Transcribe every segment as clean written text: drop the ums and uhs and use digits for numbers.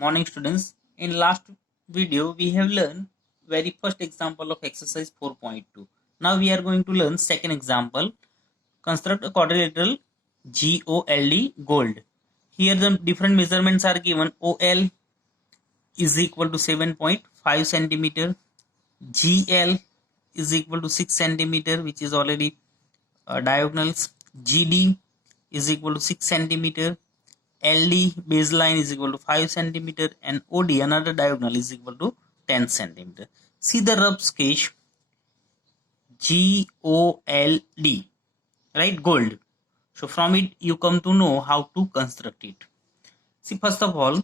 Morning students, in last video we have learned very first example of exercise 4.2. Now we are going to learn second example. Construct a quadrilateral gold. Here the different measurements are given. OL is equal to 7.5 centimeter. GL is equal to 6 centimeter, which is already diagonals. GD is equal to 6 centimeter. LD baseline is equal to 5 centimeter, and OD another diagonal is equal to 10 centimeter. See the rough sketch. GOLD, right? Gold. So from it you come to know how to construct it. See, first of all,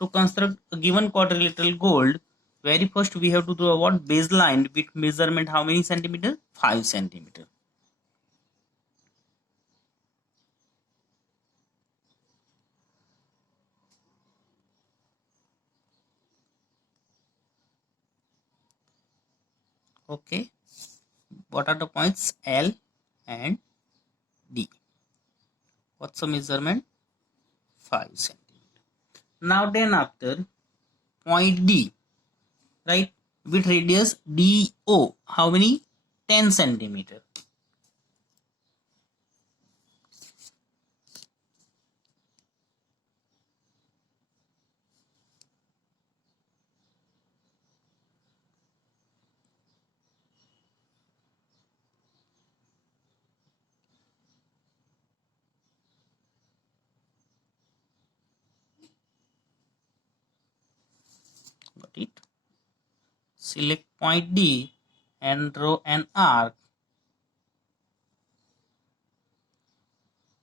to construct a given quadrilateral gold, very first we have to do a what? Baseline with measurement how many centimeter? 5 centimeter. Okay, what are the points? L and D. What's the measurement? 5 centimeter. Now then after, point D, right, with radius DO, how many? 10 centimeter. Got it? Select point D and draw an arc.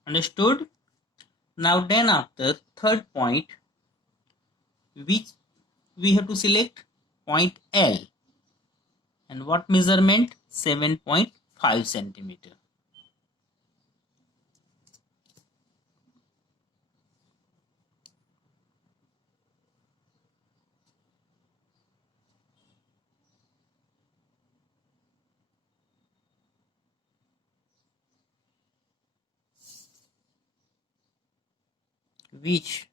Understood? Now then after, third point, which we have to select point L. And what measurement? 7.5 centimeter. Which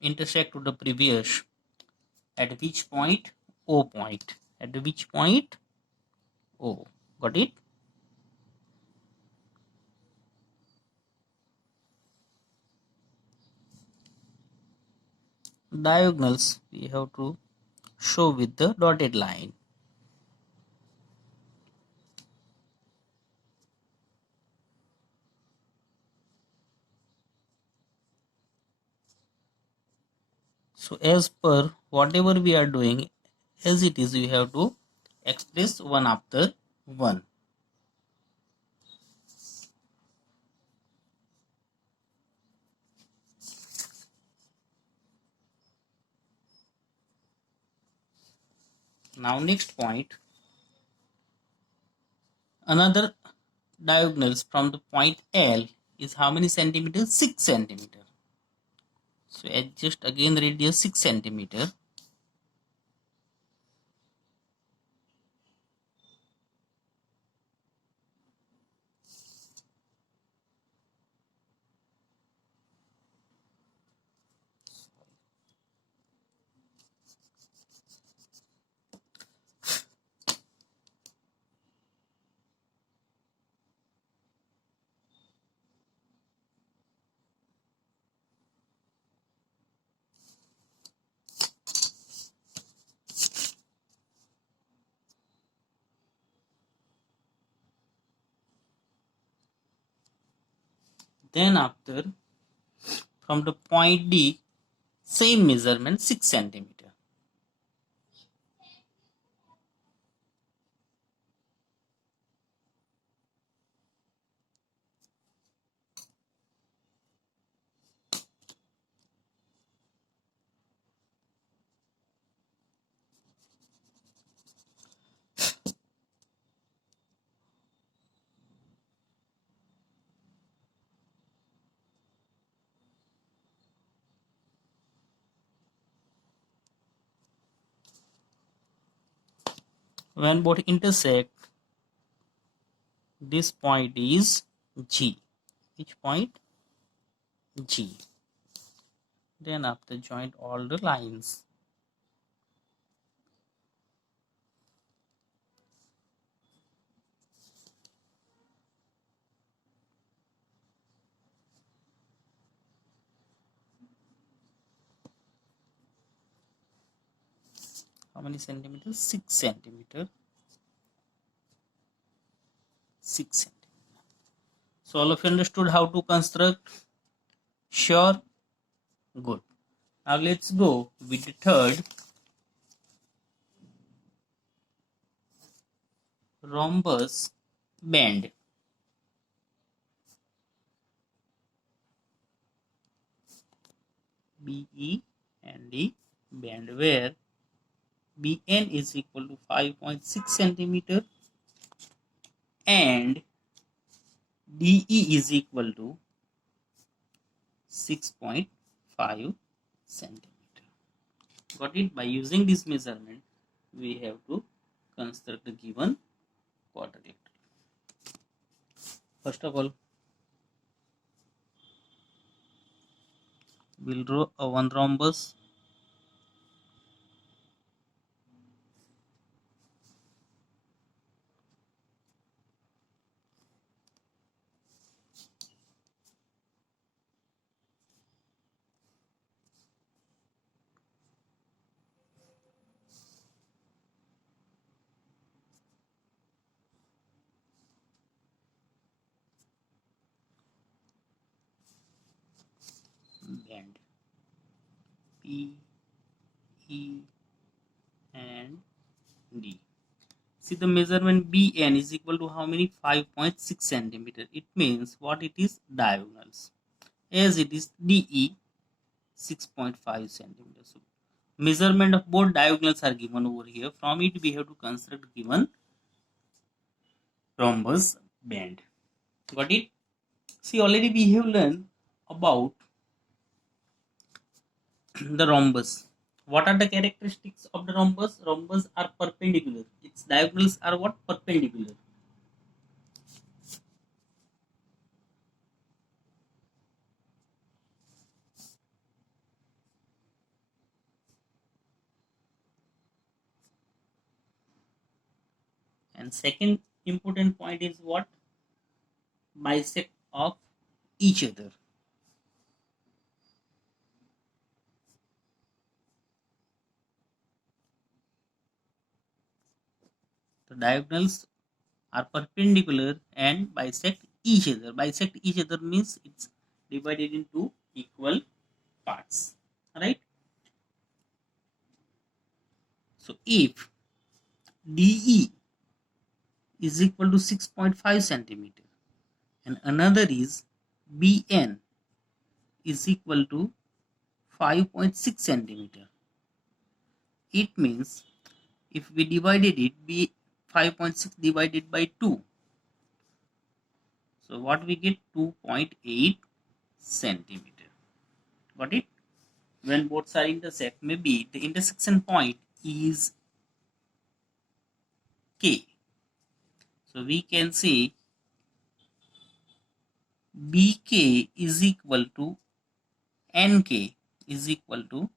intersect to the previous. At which point? O point. At which point? O. Got it? Diagonals we have to show with the dotted line. So as per whatever we are doing, as it is, we have to express one after one. Now next point, another diagonals from the point L is how many centimeters? 6 centimeter. So adjust again radius 6 centimeter. Then after, from the point D, same measurement 6 centimeter. When both intersect, this point is G. Which point? G. Then after join all the lines. How many centimeters? 6 centimeter. 6 centimeter. So all of you understood how to construct? Sure? Good. Now let's go with the third, rhombus band. BE and the band, where BN is equal to 5.6 centimeter and DE is equal to 6.5 centimeter. Got it? By using this measurement, we have to construct the given quadrilateral. First of all, we'll draw a one rhombus. Band P, E and D. See, the measurement BN is equal to how many? 5.6 centimeter. It means what it is? Diagonals. As it is DE 6.5 centimeters. So measurement of both diagonals are given over here. From it we have to construct given rhombus band. Got it? See, already we have learned about the rhombus. What are the characteristics of the rhombus? Rhombus are perpendicular. Its diagonals are what? Perpendicular. And second important point is what? Bisect of each other. The diagonals are perpendicular and bisect each other. Bisect each other means it's divided into equal parts. Right? So if DE is equal to 6.5 centimeter and another is BN is equal to 5.6 centimeter, it means if we divided it, be 5.6 divided by 2, so what we get? 2.8 centimeter. Got it? When both are intersect, maybe the intersection point is K. So we can say BK is equal to NK is equal to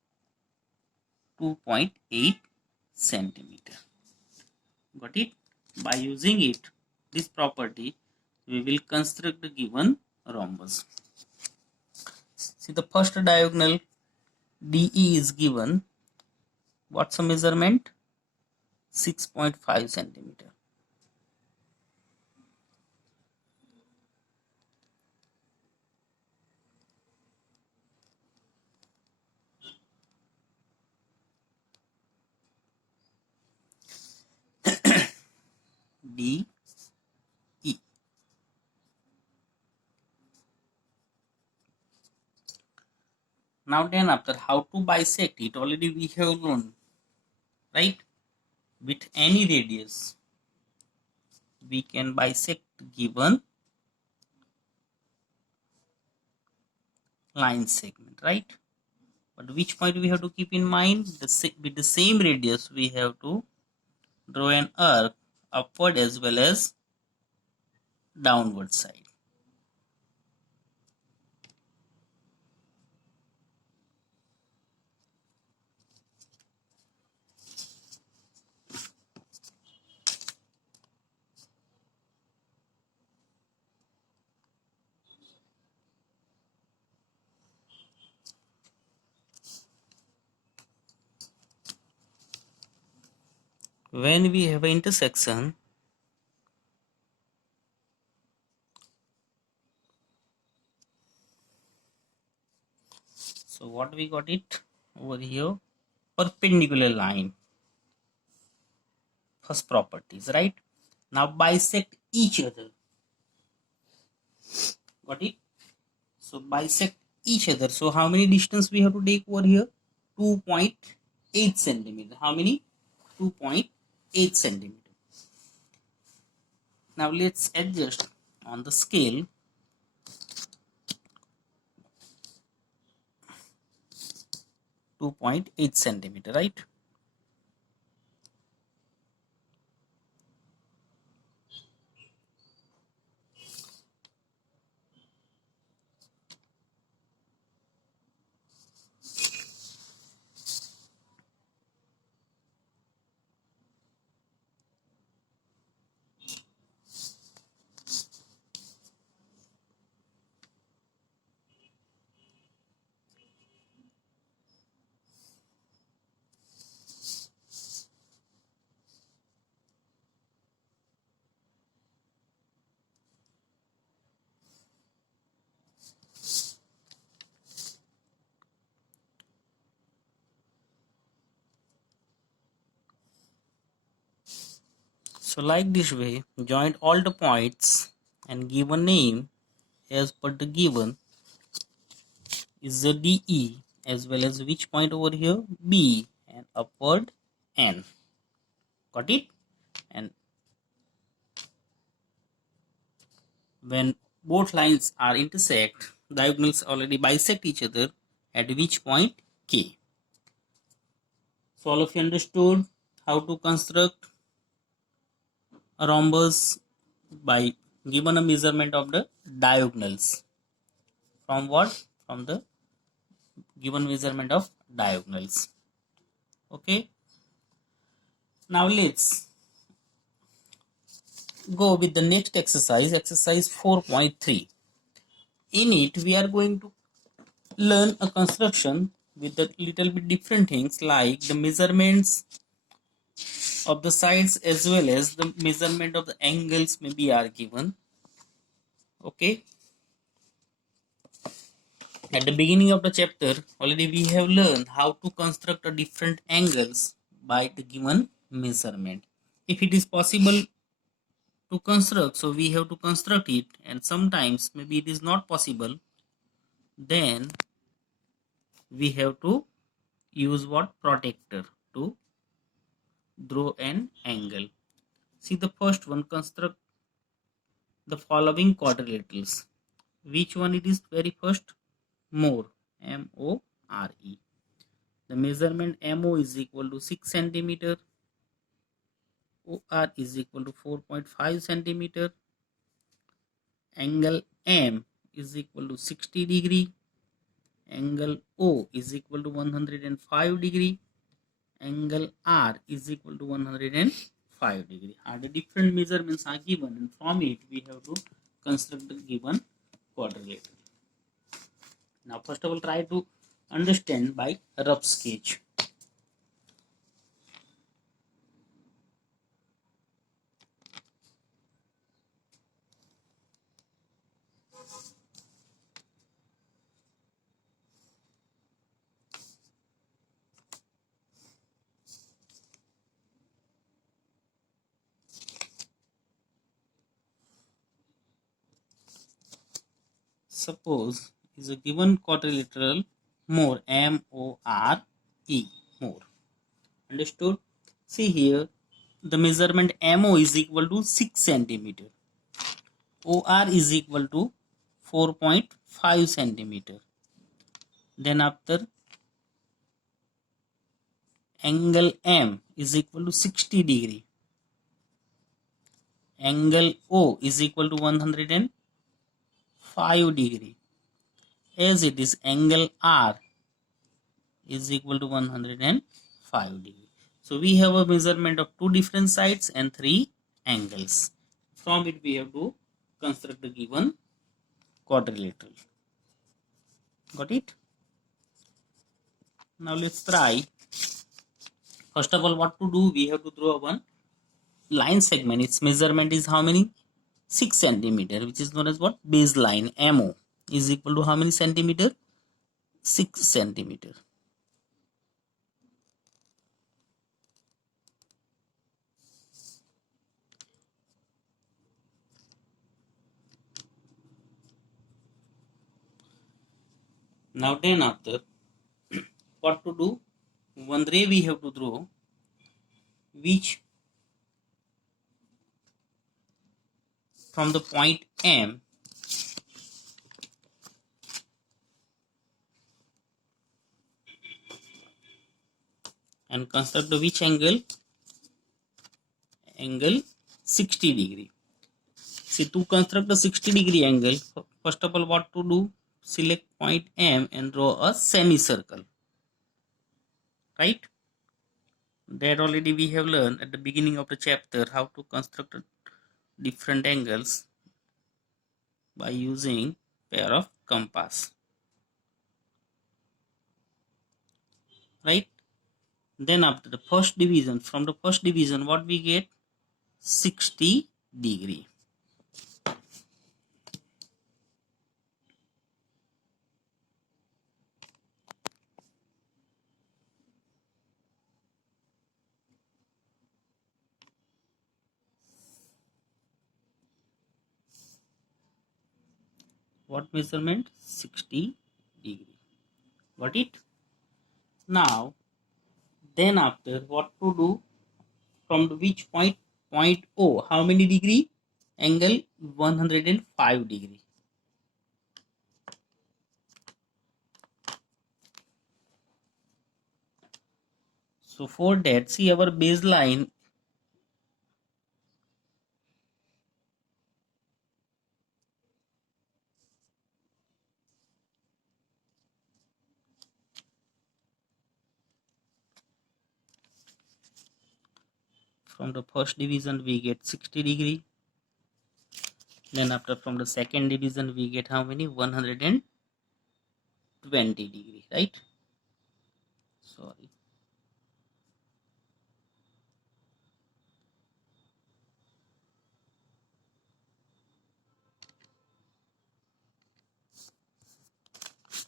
2.8 centimeter. Got it? By using it, this property, we will construct the given rhombus. See, the first diagonal DE is given. What's the measurement? 6.5 centimeter. DE. Now then, after how to bisect it, already we have learned, right? With any radius, we can bisect given line segment, right? But which point we have to keep in mind? With the same radius, we have to draw an arc upward as well as downward side. when we have an intersection, so what we got it over here, perpendicular line, first properties, right? Now bisect each other, got it? So bisect each other. So how many distance we have to take over here? 2.8 centimeter. How many? 2.8 centimeter. Now let's adjust on the scale. 2.8 centimeter, right? So like this way, join all the points and give a name as per the given is the DE, as well as which point over here? B, and upward N. Got it? And when both lines are intersect, diagonals already bisect each other at which point? K. So all of you understood how to construct a rhombus by given a measurement of the diagonals. From what? From the given measurement of diagonals. Okay. Now let's go with the next exercise, exercise 4.3. In it, we are going to learn a construction with a little bit different things like the measurements of the sides as well as the measurement of the angles maybe are given. Okay. At the beginning of the chapter, already we have learned how to construct a different angles by the given measurement. If it is possible to construct, so we have to construct it, and sometimes maybe it is not possible, then we have to use what? Protector to draw an angle. See the first one, construct the following quadrilaterals. Which one it is very first? More, M-O-R-E. The measurement MO is equal to 6 centimeter, OR is equal to 4.5 centimeter, angle M is equal to 60 degree, angle O is equal to 105 degree, angle R is equal to 105 degree. The different measurements are given, and from it we have to construct the given quadrilateral. Now first of all, try to understand by rough sketch. Suppose is a given quadrilateral more, M-O-R-E, more. Understood? See here, the measurement MO is equal to 6 centimeter. OR is equal to 4.5 centimeter. Then after, angle M is equal to 60 degree. Angle O is equal to 105 degree. As it is, angle R is equal to 105 degree. So we have a measurement of two different sides and three angles. From it we have to construct the given quadrilateral. Got it? Now let's try. First of all, what to do? We have to draw one line segment, its measurement is how many? 6 centimeter, which is known as what? Baseline. MO is equal to how many centimeter? 6 centimeter. Now then after, what to do? One ray we have to draw which from the point M and construct the which angle? Angle 60 degree. See, to construct a 60-degree angle, first of all what to do? Select point M and draw a semicircle. Right? That already we have learned at the beginning of the chapter how to construct different angles by using pair of compass. Right? Then after the first division, from the first division what we get? 60 degree. What measurement? 60 degree. Got it? Now, then after what to do? From which point? Point O. How many degree? Angle 105 degree. So for that, see our baseline from the first division we get 60 degree. Then after from the second division we get how many? 120 degree, right? Sorry.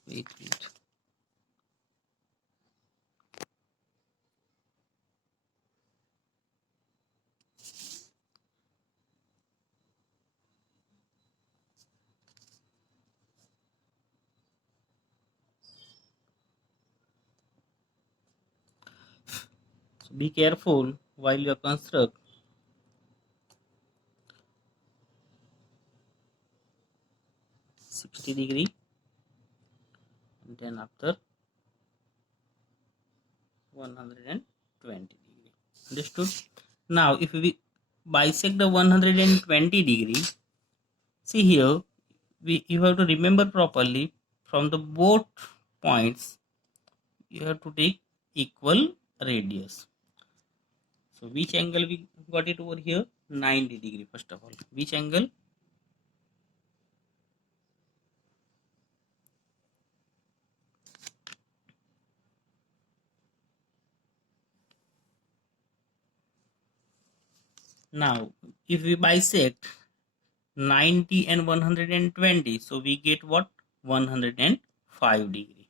Wait. So be careful while you construct. -60 degree, and then after 120 degree. Understood? Now if we bisect the 120 degree, see here, you have to remember properly, from the both points you have to take equal radius. So which angle we got it over here? 90 degree. First of all, which angle? Now if we bisect 90 and 120, so we get what? 105 degree.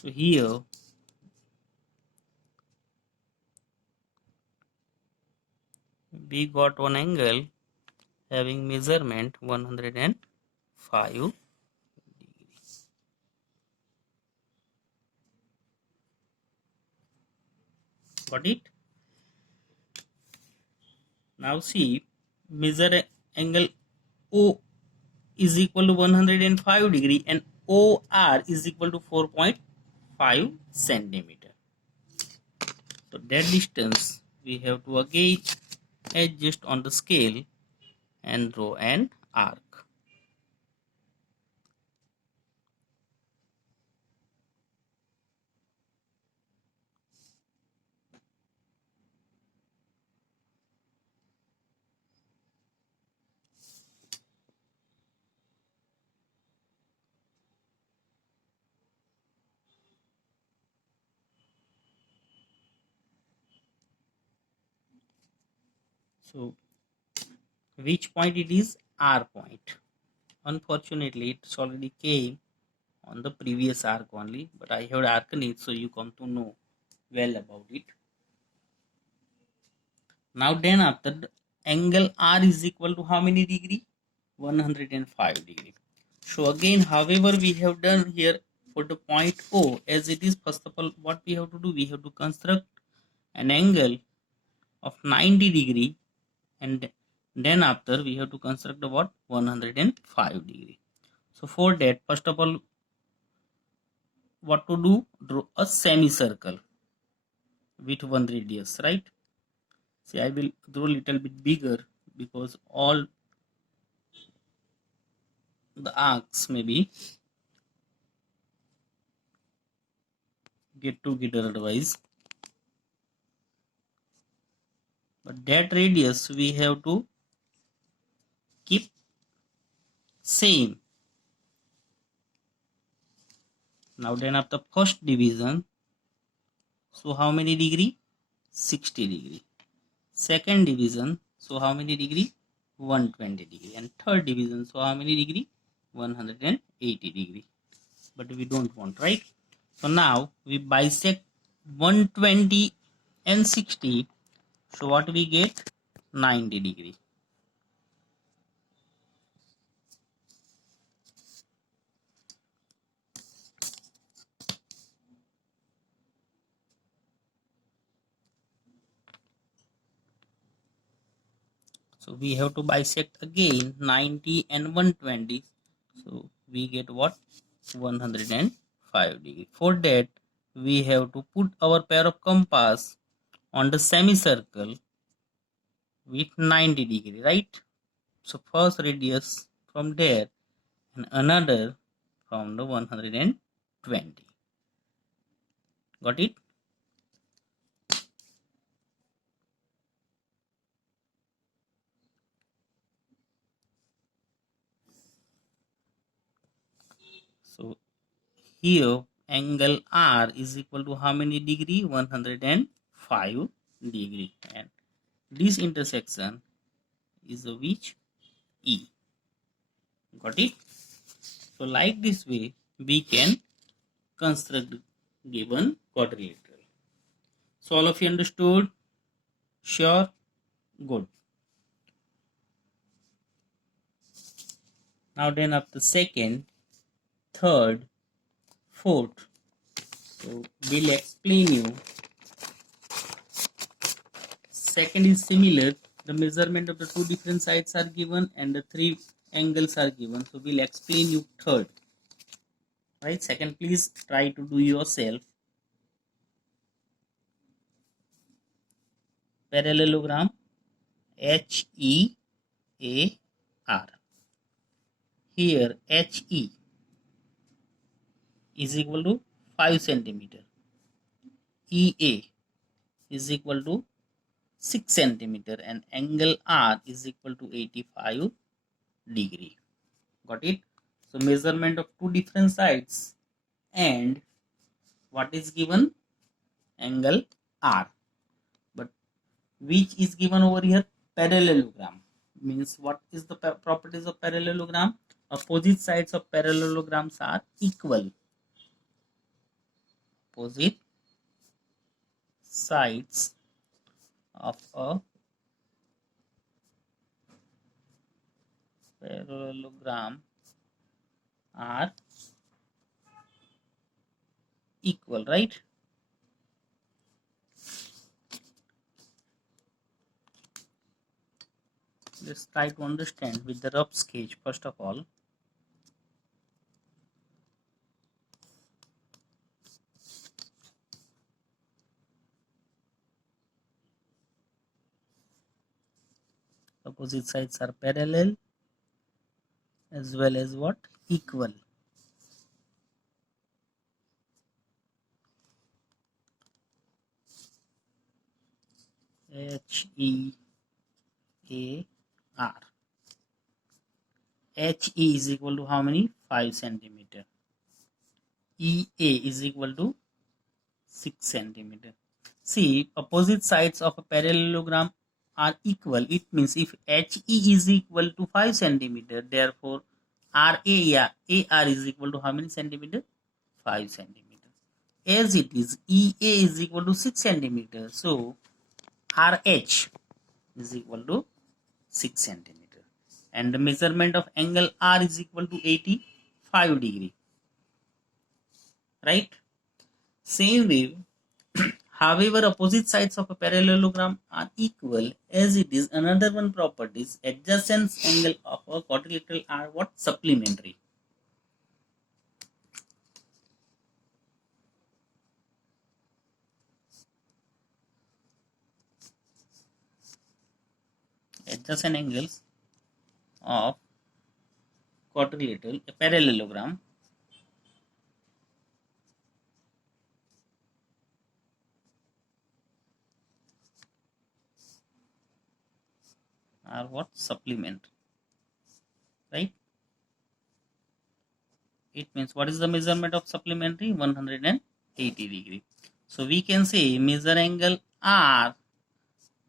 So here we got one angle having measurement 105 degree. Got it? Now see, measure angle O is equal to 105 degree and OR is equal to 4.5 centimeter. So that distance we have to again adjust on the scale and draw an arc. So which point it is? R point. Unfortunately, it's already came on the previous arc only, but I have arced it, so you come to know well about it. Now then after, the angle R is equal to how many degree? 105 degree. So again, however, we have done here for the point O, as it is, first of all, what we have to do, we have to construct an angle of 90 degree, and then after we have to construct about 105 degree. So for that, first of all, what to do? Draw a semicircle with one radius, right? See, I will draw a little bit bigger because all the arcs maybe get together otherwise. But that radius we have to keep same. Now then after first division, so how many degree? 60 degree. Second division, so how many degree? 120 degree. And third division, so how many degree? 180 degree. But we don't want, right? So now we bisect 120 and 60. So what we get? 90 degree. So we have to bisect again 90 and 120. So we get what? 105 degree. For that, we have to put our pair of compass on the semicircle with 90 degree, right? So first radius from there and another from the 120. Got it? So here angle R is equal to how many degree? 105 degree. And this intersection is a which? E. Got it? So like this way we can construct given quadrilateral. So all of you understood? Sure? Good. Now then after second, third, fourth, so we'll explain you. Second is similar. The measurement of the two different sides are given and the three angles are given. So we'll explain you third. Right? Second, please try to do yourself. Parallelogram HEAR. Here HE is equal to 5 centimeter. EA is equal to 6 centimeter and angle R is equal to 85 degree. Got it? So measurement of two different sides and what is given? Angle R. But which is given over here? Parallelogram. Means what is the properties of parallelogram? Opposite sides of parallelograms are equal. Opposite sides of a parallelogram are equal, right? Let's try to understand with the rough sketch first of all. Opposite sides are parallel as well as what? Equal. HEAR. HE is equal to how many? 5 centimeter. EA is equal to 6 centimeter. See, opposite sides of a parallelogram are equal, it means if HE is equal to 5 centimeter, therefore RA, yeah, AR is equal to how many centimeter? 5 centimeter. As it is, EA is equal to 6 centimeter. So RH is equal to 6 centimeter. And the measurement of angle R is equal to 85 degree. Right? Same way, however, opposite sides of a parallelogram are equal, as it is another one properties, adjacent angle of a quadrilateral are what? Supplementary. Adjacent angles of quadrilateral, a parallelogram are what? Supplementary. Right? It means what is the measurement of supplementary? 180 degree. So we can say measure angle R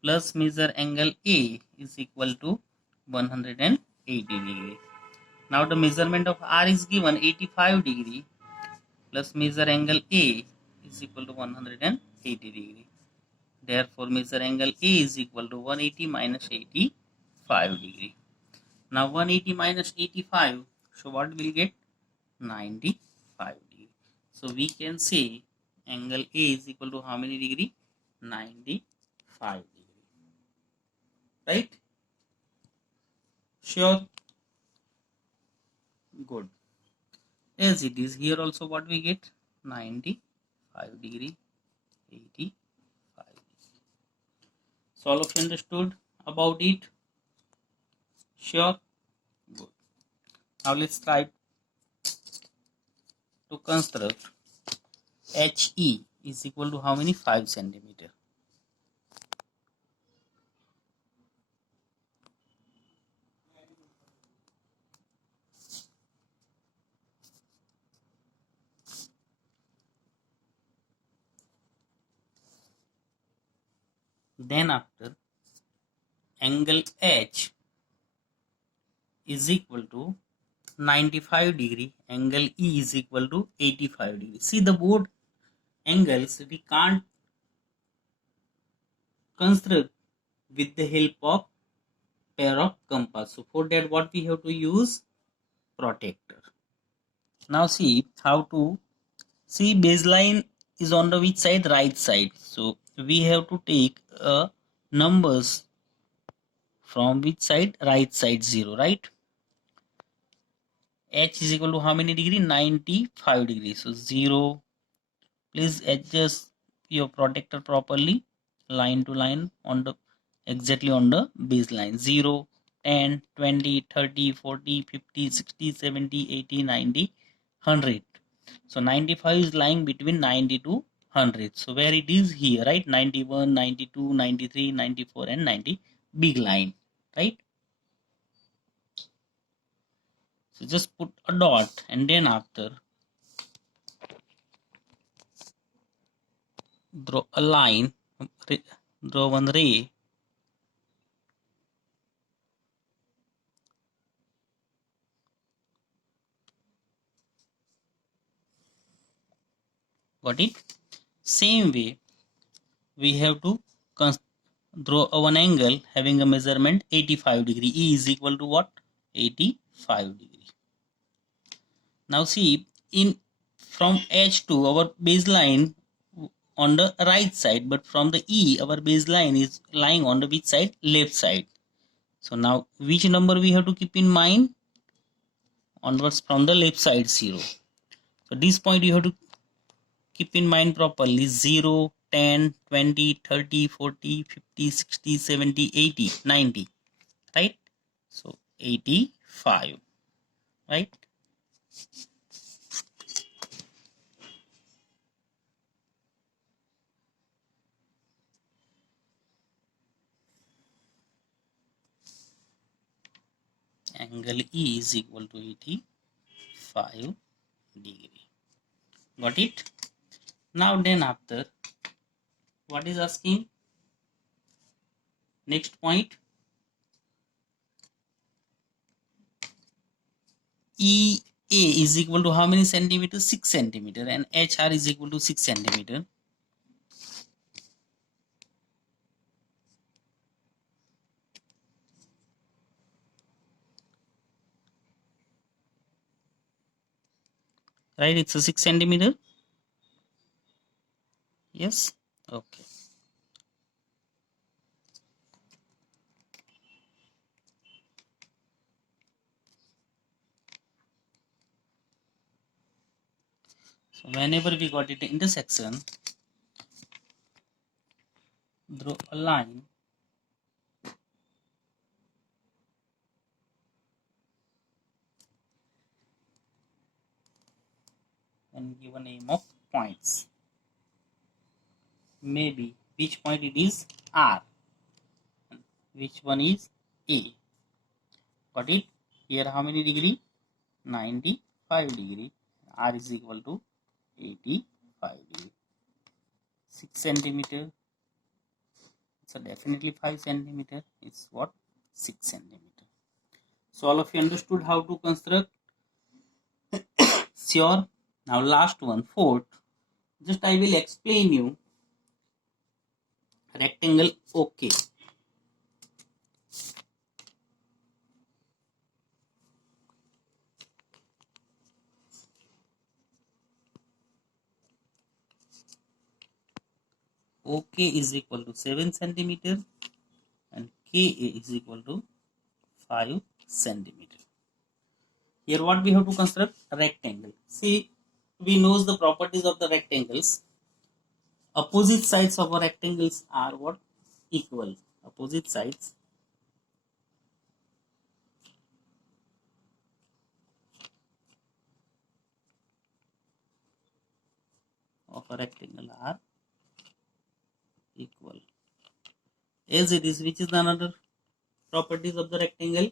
plus measure angle A is equal to 180 degree. Now the measurement of R is given 85 degree plus measure angle A is equal to 180 degree. Therefore measure angle A is equal to 180 minus 85 degree. Now 180 minus 85, so what will get? 95 degree. So we can say angle A is equal to how many degree? 95 degree. Right? Sure. Good. As it is here also what we get? 95 degree, 85 degree. So all of you understood about it? Sure. Good. Now let's try to construct HE is equal to how many? 5 centimeter. Then after angle H is equal to 95 degree, angle E is equal to 85 degree. See the both angles we can't construct with the help of pair of compass. So for that what we have to use? Protractor. Now see how to see baseline is on the which side? Right side. So we have to take numbers from which side? Right side 0, right? H is equal to how many degree? 95 degrees. So 0. Please adjust your protector properly, line to line on the exactly on the baseline. 0, 10, 20, 30, 40, 50, 60, 70, 80, 90, 100. So 95 is lying between 90 to 100. So where it is here, right? 91, 92, 93, 94 and 90, big line, right? So just put a dot and then after draw a line, draw one ray. Got it? Same way we have to draw one angle having a measurement 85 degree. E is equal to what? 85 degree. Now see, in from H to our baseline on the right side, but from the E our baseline is lying on the which side? Left side. So now which number we have to keep in mind? Onwards from the left side 0. So this point you have to keep in mind properly: 0, 10, 20, 30, 40, 50, 60, 70, 80, 90, right? So 85, right? Angle E is equal to 85 degree. Got it? Now then after, what is asking? Next point, EA is equal to how many centimeters? 6 centimeter, and HR is equal to 6 centimeter. Right, it's a 6 centimeter. Yes, okay. So whenever we got it intersection, draw a line and give a name of points. Maybe which point it is? R. Which one is A? Got it? Here how many degree? 95 degree. R is equal to 85 degree. 6 centimeter. So definitely 5 centimeter. It's what? 6 centimeter. So all of you understood how to construct? Sure. Now last one, fourth. Just I will explain you rectangle OK. OK is equal to 7 centimeter and KA is equal to 5 centimeter. Here what we have to construct? A rectangle. See, we know the properties of the rectangles. Opposite sides of our rectangles are what? Equal. Opposite sides of a rectangle are equal. As it is, which is the another properties of the rectangle?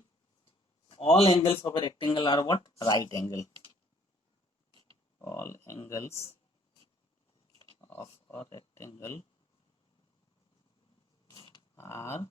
All angles of a rectangle are what? Right angle. All angles of a rectangle are